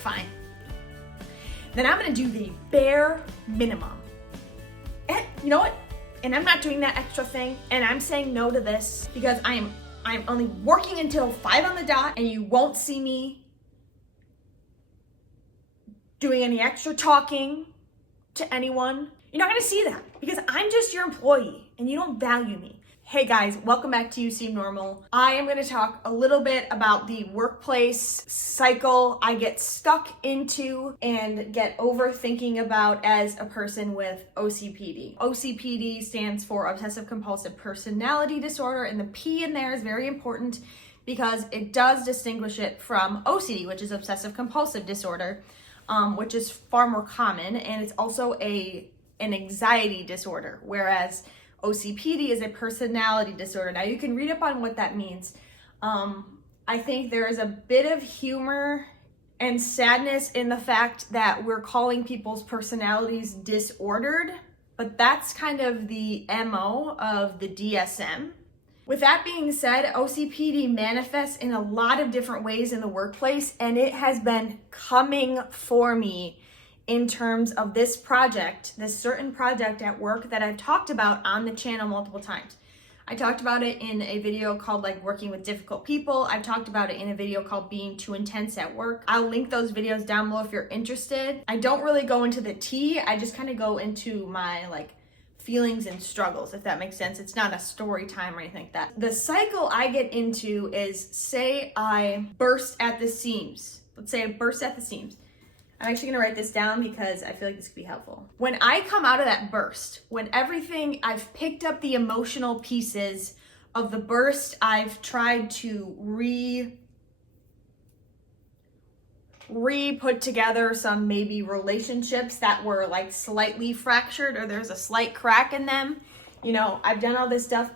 Fine. Then I'm gonna do the bare minimum. And you know what? And I'm not doing that extra thing, and I'm saying no to this because I'm only working until 5 on the dot, and you won't see me doing any extra talking to anyone. You're not gonna see that because I'm just your employee and you don't value me. Hey guys, welcome back to You Seem Normal. I am gonna talk a little bit about the workplace cycle I get stuck into and get overthinking about as a person with OCPD. OCPD stands for obsessive compulsive personality disorder, and the P in there is very important because it does distinguish it from OCD, which is obsessive compulsive disorder, which is far more common, and it's also an anxiety disorder, whereas OCPD is a personality disorder. Now you can read up on what that means. I think there is a bit of humor and sadness in the fact that we're calling people's personalities disordered, but that's kind of the MO of the DSM. With that being said, OCPD manifests in a lot of different ways in the workplace, and it has been coming for me in terms of this project, this certain project at work that I've talked about on the channel multiple times. I talked about it in a video called like working with difficult people. I've talked about it in a video called being too intense at work. I'll link those videos down below if you're interested. I don't really go into the tea. I just kind of go into my like feelings and struggles, if that makes sense. It's not a story time or anything like that. The cycle I get into is, say I burst at the seams. Let's say I burst at the seams. I'm actually gonna write this down because I feel like this could be helpful. When I come out of that burst, when everything, I've picked up the emotional pieces of the burst, I've tried to re-put together some maybe relationships that were like slightly fractured or there's a slight crack in them. You know, I've done all this stuff.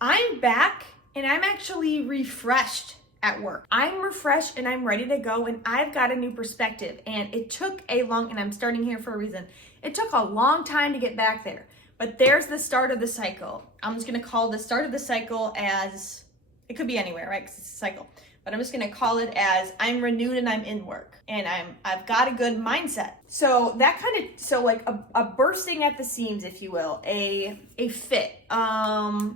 I'm back and I'm actually refreshed at work. I'm refreshed and I'm ready to go, and I've got a new perspective, and it took and I'm starting here for a reason. It took a long time to get back there, but there's the start of the cycle. I'm just gonna call the start of the cycle as, it could be anywhere, right? Because it's a cycle, but I'm just gonna call it as I'm renewed and I'm in work and I've got a good mindset. So that kind of, so like a bursting at the seams, if you will, a fit,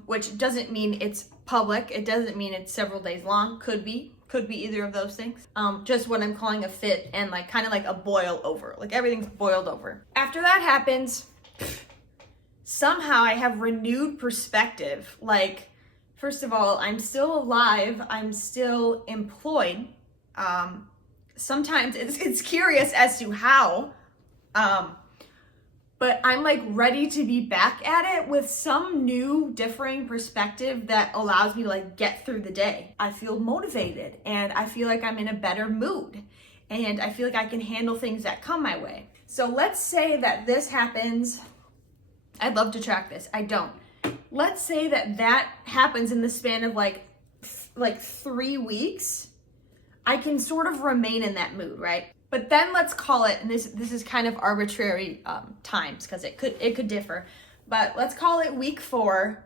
which doesn't mean it's public. It doesn't mean it's several days long. Could be either of those things. Just what I'm calling a fit, and like kind of like a boil over, like everything's boiled over. After that happens, somehow I have renewed perspective. Like, first of all, I'm still alive. I'm still employed. Sometimes it's curious as to how, but I'm like ready to be back at it with some new differing perspective that allows me to like get through the day. I feel motivated and I feel like I'm in a better mood and I feel like I can handle things that come my way. So let's say that this happens. I'd love to track this. I don't. Let's say that happens in the span of like 3 weeks. I can sort of remain in that mood, right? But then let's call it, and this is kind of arbitrary times because it could differ, but let's call it week 4.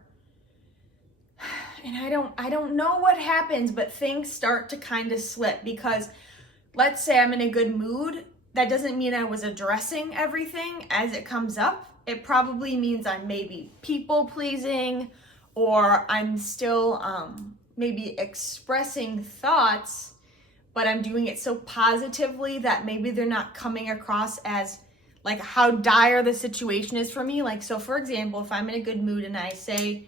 And I don't know what happens, but things start to kind of slip, because let's say I'm in a good mood. That doesn't mean I was addressing everything as it comes up. It probably means I'm maybe people pleasing, or I'm still maybe expressing thoughts, but I'm doing it so positively that maybe they're not coming across as like how dire the situation is for me. Like, so for example, if I'm in a good mood and I say,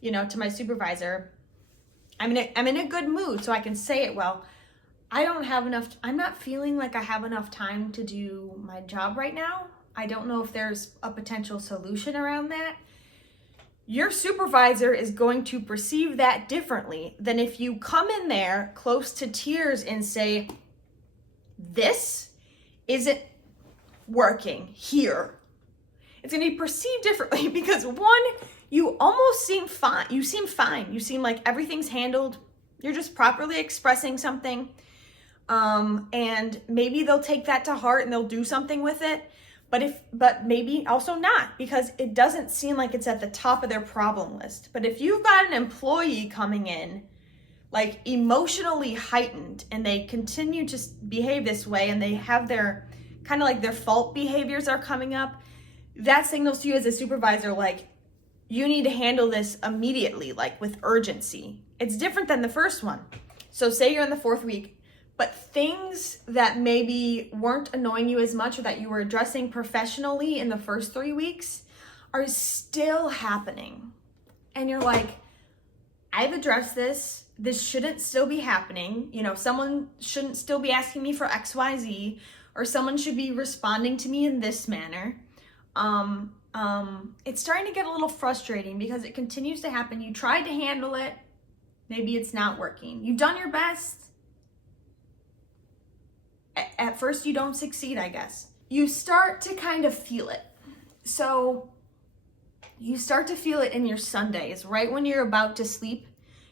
you know, to my supervisor, I'm in a good mood, so I can say it well. I'm not feeling like I have enough time to do my job right now. I don't know if there's a potential solution around that. Your supervisor is going to perceive that differently than if you come in there close to tears and say, this isn't working here. It's going to be perceived differently because, one, you almost seem fine. You seem fine. You seem like everything's handled. You're just properly expressing something. And maybe they'll take that to heart and they'll do something with it. But maybe also not, because it doesn't seem like it's at the top of their problem list. But if you've got an employee coming in like emotionally heightened and they continue to behave this way and they have their kind of like their fault behaviors are coming up, that signals to you as a supervisor, like, you need to handle this immediately, like with urgency. It's different than the first one. So say you're in the 4th week, but things that maybe weren't annoying you as much or that you were addressing professionally in the first 3 weeks are still happening. And you're like, I've addressed this. This shouldn't still be happening. You know, someone shouldn't still be asking me for XYZ, or someone should be responding to me in this manner. It's starting to get a little frustrating because it continues to happen. You tried to handle it. Maybe it's not working. You've done your best. At first you don't succeed, I guess. You start to kind of feel it. So you start to feel it in your Sundays, right when you're about to sleep.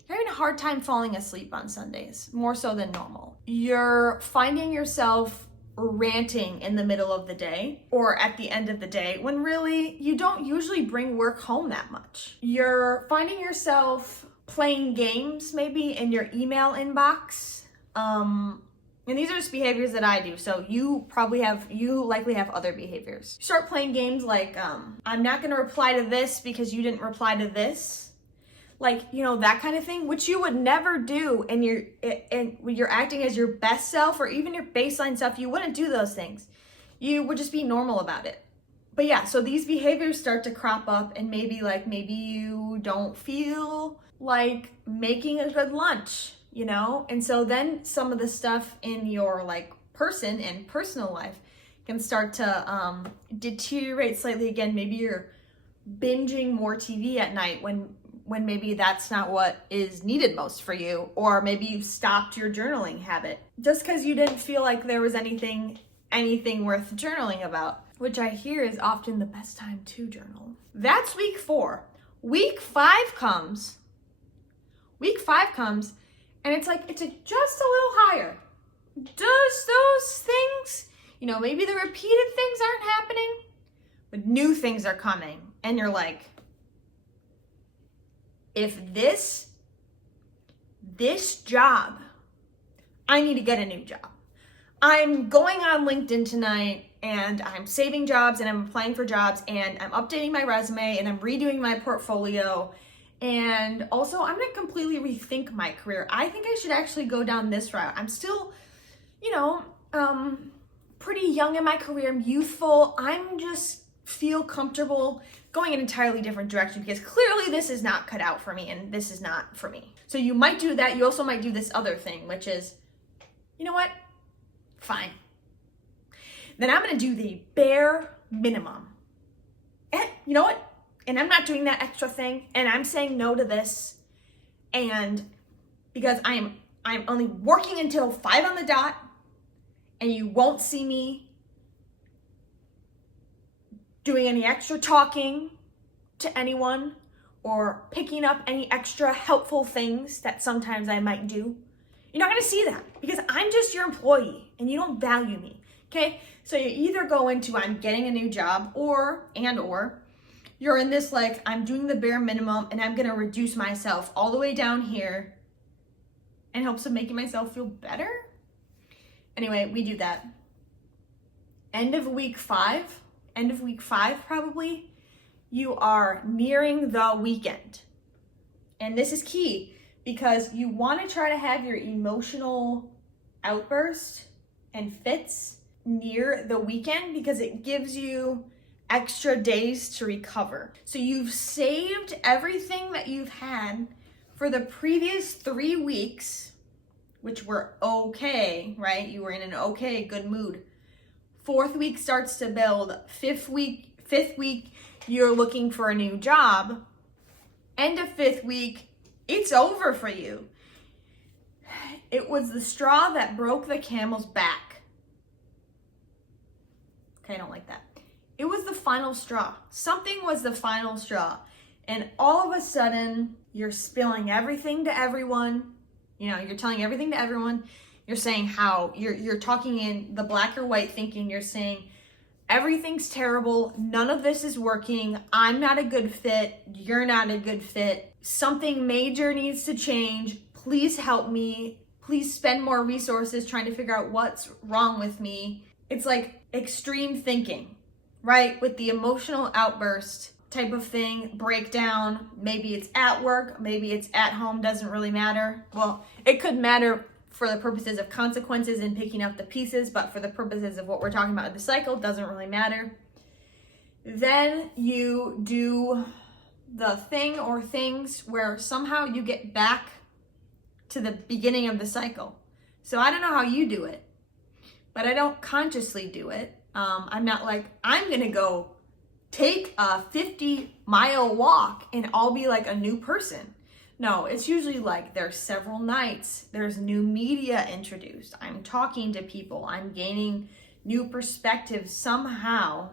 You're having a hard time falling asleep on Sundays, more so than normal. You're finding yourself ranting in the middle of the day or at the end of the day when really you don't usually bring work home that much. You're finding yourself playing games maybe in your email inbox. And these are just behaviors that I do. So you likely have other behaviors. You start playing games like, I'm not gonna reply to this because you didn't reply to this. Like, you know, that kind of thing, which you would never do when you're acting as your best self or even your baseline self. You wouldn't do those things. You would just be normal about it. But yeah, so these behaviors start to crop up and maybe you don't feel like making a good lunch, you know? And so then some of the stuff in your like personal life can start to deteriorate slightly again. Maybe you're binging more TV at night when maybe that's not what is needed most for you, or maybe you stopped your journaling habit just because you didn't feel like there was anything worth journaling about, which I hear is often the best time to journal. That's week 4. Week 5 comes, and it's like, it's just a little higher. Does those things, you know, maybe the repeated things aren't happening, but new things are coming, and you're like, if this job, I need to get a new job. I'm going on LinkedIn tonight and I'm saving jobs and I'm applying for jobs and I'm updating my resume and I'm redoing my portfolio. And also I'm gonna completely rethink my career. I think I should actually go down this route. I'm still, pretty young in my career. I'm youthful. I'm just feel comfortable going an entirely different direction because clearly this is not cut out for me and this is not for me. So you might do that. You also might do this other thing, which is, you know what? Fine. Then I'm going to do the bare minimum. And you know what? And I'm not doing that extra thing. And I'm saying no to this. And because I'm only working until 5 on the dot and you won't see me doing any extra talking to anyone or picking up any extra helpful things that sometimes I might do. You're not gonna see that because I'm just your employee and you don't value me, okay? So you either go into I'm getting a new job or you're in this like I'm doing the bare minimum and I'm gonna reduce myself all the way down here in hopes of making myself feel better. Anyway, we do that. End of week 5 probably, you are nearing the weekend. And this is key because you want to try to have your emotional outburst and fits near the weekend because it gives you extra days to recover. So you've saved everything that you've had for the previous 3 weeks, which were okay, right? You were in an okay, good mood. 4th week starts to build. 5th week, you're looking for a new job. End of 5th week, it's over for you. It was the straw that broke the camel's back. Okay, I don't like that. It was the final straw. Something was the final straw. And all of a sudden, you're spilling everything to everyone. You know, you're telling everything to everyone. You're saying how you're talking in the black or white thinking. You're saying everything's terrible. None of this is working. I'm not a good fit. You're not a good fit. Something major needs to change. please help me. Please spend more resources trying to figure out what's wrong with me. It's like extreme thinking, right? With the emotional outburst type of thing, breakdown. Maybe it's at work, maybe it's at home, doesn't really matter. Well, it could matter for the purposes of consequences and picking up the pieces, but for the purposes of what we're talking about in the cycle, doesn't really matter. Then you do the thing or things where somehow you get back to the beginning of the cycle. So I don't know how you do it, but I don't consciously do it. I'm not like, I'm gonna go take a 50-mile walk and I'll be like a new person. No, it's usually like there's several nights, there's new media introduced, I'm talking to people, I'm gaining new perspectives somehow.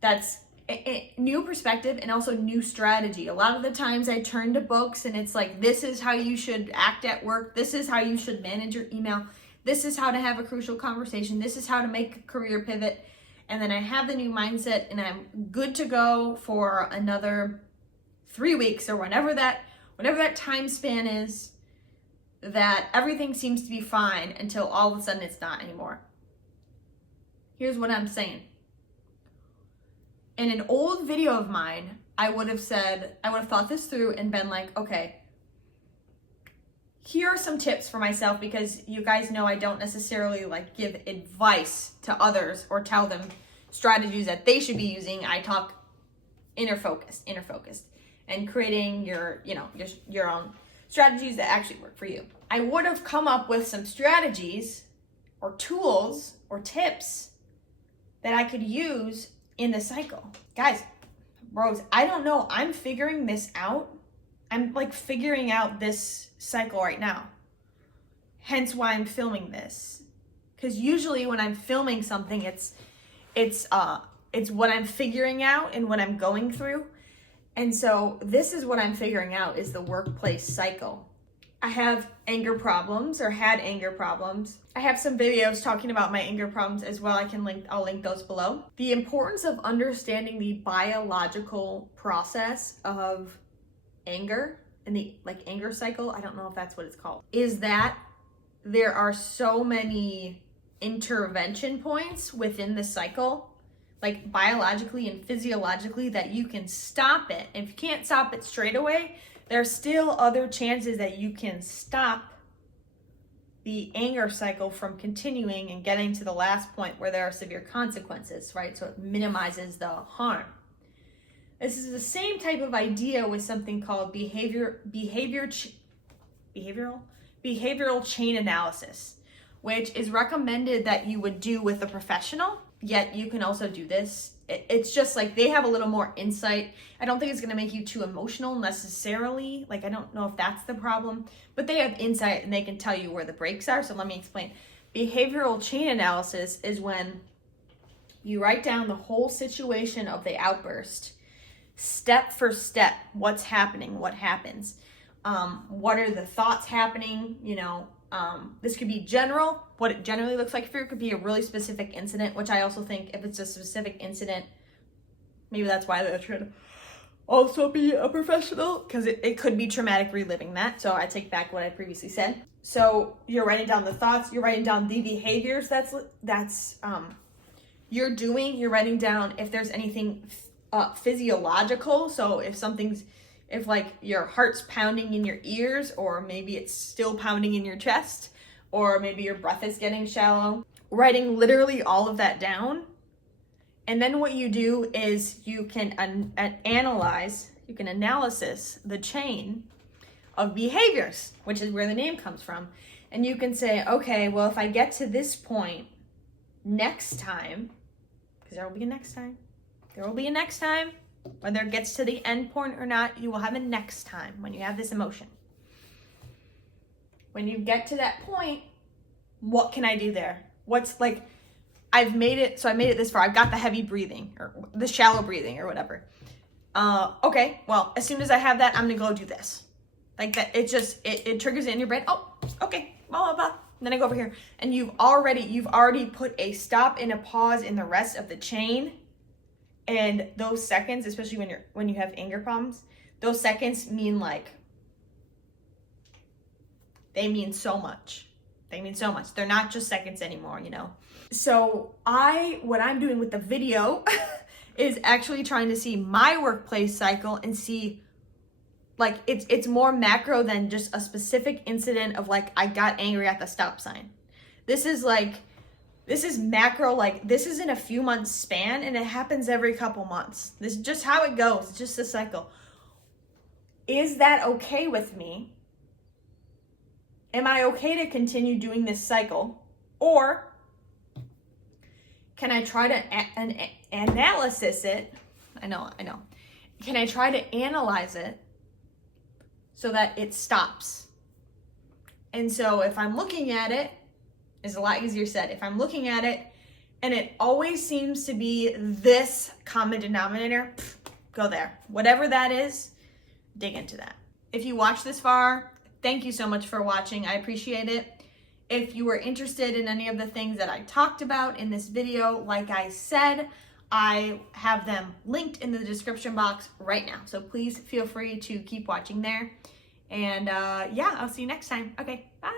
That's a new perspective and also new strategy. A lot of the times I turn to books and it's like, this is how you should act at work, this is how you should manage your email, this is how to have a crucial conversation, this is how to make a career pivot. And then I have the new mindset and I'm good to go for another 3 weeks or whenever that time span is, that everything seems to be fine until all of a sudden it's not anymore. Here's what I'm saying. In an old video of mine, I would have thought this through and been like, okay, here are some tips for myself, because you guys know I don't necessarily like give advice to others or tell them strategies that they should be using. I talk inner focused, and creating your own strategies that actually work for you. I would have come up with some strategies or tools or tips that I could use in the cycle. Guys, bros, I don't know. I'm figuring this out. I'm like figuring out this cycle right now. Hence why I'm filming this. Because usually when I'm filming something, it's what I'm figuring out and what I'm going through. And so this is what I'm figuring out, is the workplace cycle. I have anger problems, or had anger problems. I have some videos talking about my anger problems as well. I'll link those below. The importance of understanding the biological process of anger and the anger cycle, I don't know if that's what it's called, is that there are so many intervention points within the cycle, like biologically and physiologically, that you can stop it. If you can't stop it straight away, there's still other chances that you can stop the anger cycle from continuing and getting to the last point where there are severe consequences, right? So it minimizes the harm. This is the same type of idea with something called behavioral chain analysis, which is recommended that you would do with a professional, yet you can also do this. It's just like they have a little more insight. I don't think it's going to make you too emotional necessarily. Like, I don't know if that's the problem, but they have insight and they can tell you where the breaks are. So let me explain. Behavioral chain analysis is when you write down the whole situation of the outburst, step for step, what's happening, what happens, what are the thoughts happening, this could be general, what it generally looks like for you. It could be a really specific incident, which I also think if it's a specific incident, maybe that's why they should also be a professional, because it could be traumatic reliving that. So I take back what I previously said. So you're writing down the thoughts, you're writing down the behaviors you're doing, you're writing down if there's anything physiological. So if like your heart's pounding in your ears, or maybe it's still pounding in your chest, or maybe your breath is getting shallow, writing literally all of that down. And then what you do is you can analyze the chain of behaviors, which is where the name comes from. And you can say, okay, well, if I get to this point next time, because there will be a next time, whether it gets to the end point or not, you will have a next time when you have this emotion. When you get to that point, what can I do there? I made it this far. I've got the heavy breathing or the shallow breathing or whatever. Okay, well, as soon as I have that, I'm gonna go do this. Like that, it triggers it in your brain. Oh, okay, blah, blah, blah. And then I go over here, and you've already put a stop and a pause in the rest of the chain. And those seconds, especially when you have anger problems, those seconds mean like they mean so much. They mean so much. They're not just seconds anymore, you know? So what I'm doing with the video is actually trying to see my workplace cycle and see, like, it's more macro than just a specific incident of like, I got angry at the stop sign. This is macro, like this is in a few months span and it happens every couple months. This is just how it goes. It's just a cycle. Is that okay with me? Am I okay to continue doing this cycle? Or can I try to analysis it? I know. Can I try to analyze it so that it stops? And so if I'm looking at it, it's a lot easier said. If I'm looking at it and it always seems to be this common denominator, go there. Whatever that is, dig into that. If you watched this far, thank you so much for watching. I appreciate it. If you were interested in any of the things that I talked about in this video, like I said, I have them linked in the description box right now. So please feel free to keep watching there. And yeah, I'll see you next time. Okay, bye.